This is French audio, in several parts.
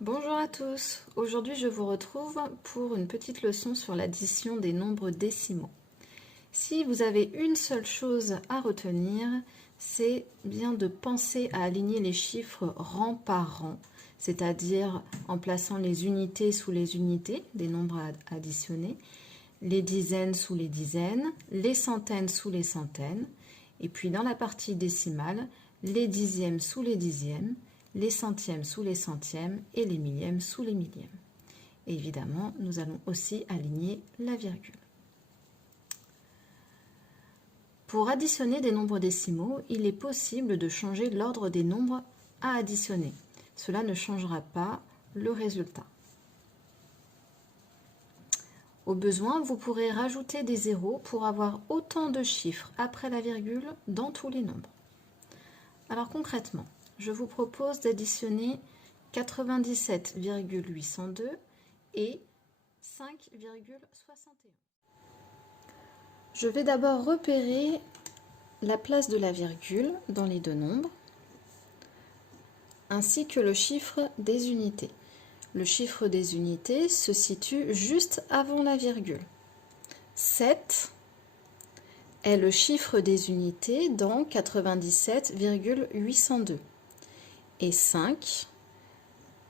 Bonjour à tous, aujourd'hui je vous retrouve pour une petite leçon sur l'addition des nombres décimaux. Si vous avez une seule chose à retenir, c'est bien de penser à aligner les chiffres rang par rang, c'est-à-dire en plaçant les unités sous les unités des nombres à additionner, les dizaines sous les dizaines, les centaines sous les centaines, et puis dans la partie décimale, les dixièmes sous les dixièmes, les centièmes sous les centièmes et les millièmes sous les millièmes. Et évidemment, nous allons aussi aligner la virgule. Pour additionner des nombres décimaux, il est possible de changer l'ordre des nombres à additionner. Cela ne changera pas le résultat. Au besoin, vous pourrez rajouter des zéros pour avoir autant de chiffres après la virgule dans tous les nombres. Alors concrètement, je vous propose d'additionner 97,802 et 5,61. Je vais d'abord repérer la place de la virgule dans les deux nombres, ainsi que le chiffre des unités. Le chiffre des unités se situe juste avant la virgule. 7 est le chiffre des unités dans 97,802. Et 5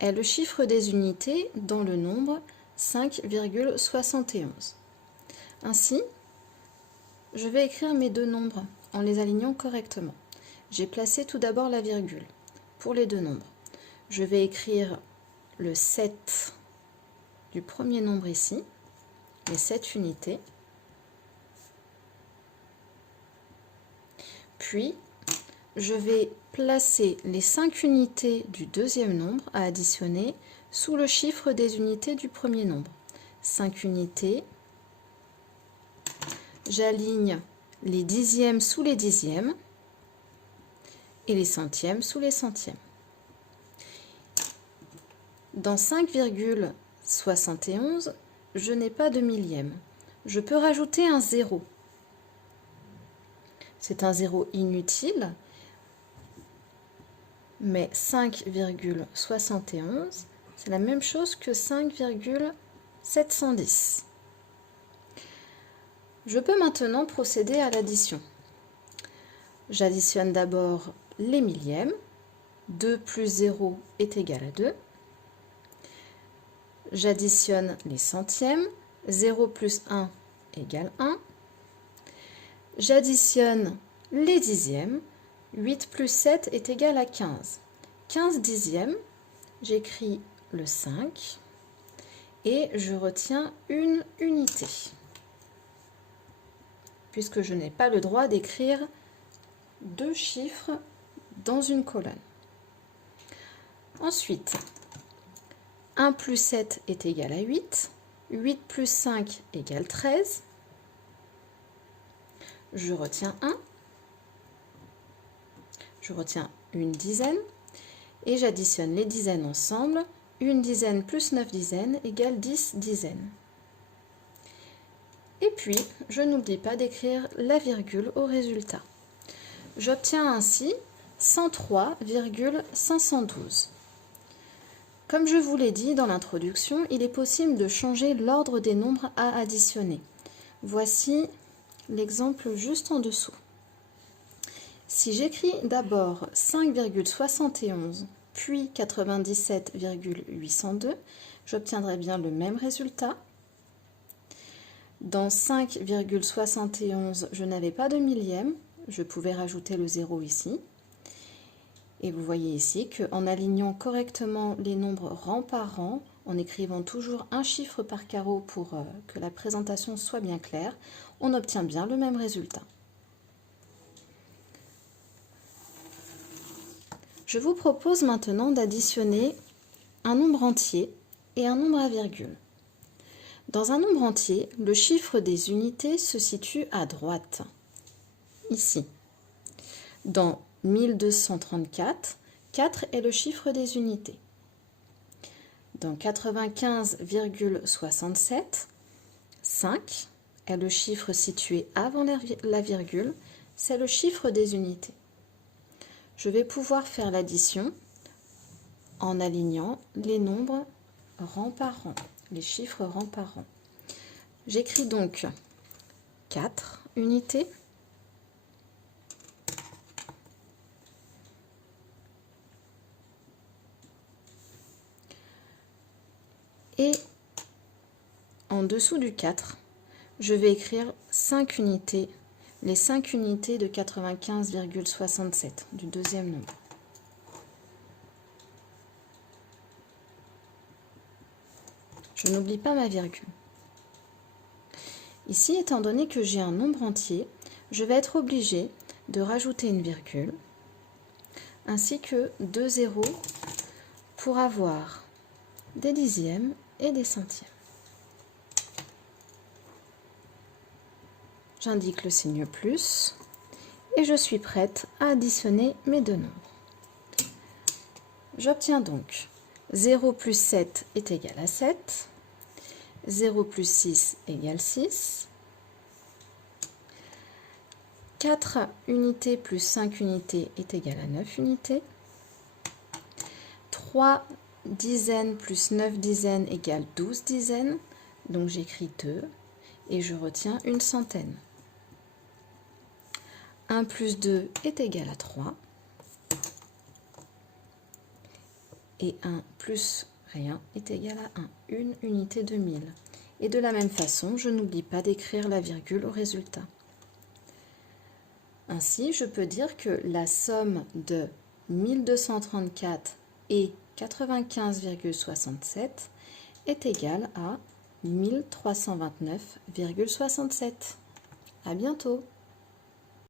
est le chiffre des unités dans le nombre 5,71. Ainsi, je vais écrire mes deux nombres en les alignant correctement. J'ai placé tout d'abord la virgule pour les deux nombres. Je vais écrire le 7 du premier nombre ici, les 7 unités. Puis, je vais placer les 5 unités du deuxième nombre à additionner sous le chiffre des unités du premier nombre. 5 unités. J'aligne les dixièmes sous les dixièmes et les centièmes sous les centièmes. Dans 5,71, je n'ai pas de millième. Je peux rajouter un 0. C'est un 0 inutile, mais 5,71, c'est la même chose que 5,710. Je peux maintenant procéder à l'addition. J'additionne d'abord les millièmes. 2 plus 0 est égal à 2. J'additionne les centièmes. 0 plus 1 égale 1. J'additionne les dixièmes. 8 plus 7 est égal à 15. 15 dixièmes, j'écris le 5 et je retiens une unité, puisque je n'ai pas le droit d'écrire deux chiffres dans une colonne. Ensuite, 1 plus 7 est égal à 8. 8 plus 5 égale 13. Je retiens 1. Je retiens une dizaine et j'additionne les dizaines ensemble. Une dizaine plus 9 dizaines égale 10 dizaines. Et puis, je n'oublie pas d'écrire la virgule au résultat. J'obtiens ainsi 103,512. Comme je vous l'ai dit dans l'introduction, il est possible de changer l'ordre des nombres à additionner. Voici l'exemple juste en dessous. Si j'écris d'abord 5,71 puis 97,802, j'obtiendrai bien le même résultat. Dans 5,71, je n'avais pas de millième, je pouvais rajouter le 0 ici. Et vous voyez ici qu'en alignant correctement les nombres rang par rang, en écrivant toujours un chiffre par carreau pour que la présentation soit bien claire, on obtient bien le même résultat. Je vous propose maintenant d'additionner un nombre entier et un nombre à virgule. Dans un nombre entier, le chiffre des unités se situe à droite, ici. Dans 1234, 4 est le chiffre des unités. Dans 95,67, 5 est le chiffre situé avant la virgule, c'est le chiffre des unités. Je vais pouvoir faire l'addition en alignant les nombres rang par rang, les chiffres rang par rang. J'écris donc 4 unités. Et en dessous du 4, je vais écrire 5 unités, les 5 unités de 95,67 du deuxième nombre. Je n'oublie pas ma virgule. Ici, étant donné que j'ai un nombre entier, je vais être obligée de rajouter une virgule, ainsi que 2 zéros pour avoir des dixièmes et des centièmes. J'indique le signe plus et je suis prête à additionner mes deux nombres. J'obtiens donc 0 plus 7 est égal à 7, 0 plus 6 égale 6, 4 unités plus 5 unités est égal à 9 unités, 3 dizaines plus 9 dizaines égale 12 dizaines, donc j'écris 2 et je retiens une centaine. 1 plus 2 est égal à 3 et 1 plus rien est égal à 1, une unité de 1000. Et de la même façon, je n'oublie pas d'écrire la virgule au résultat. Ainsi, je peux dire que la somme de 1234 et 95,67 est égale à 1329,67. À bientôt!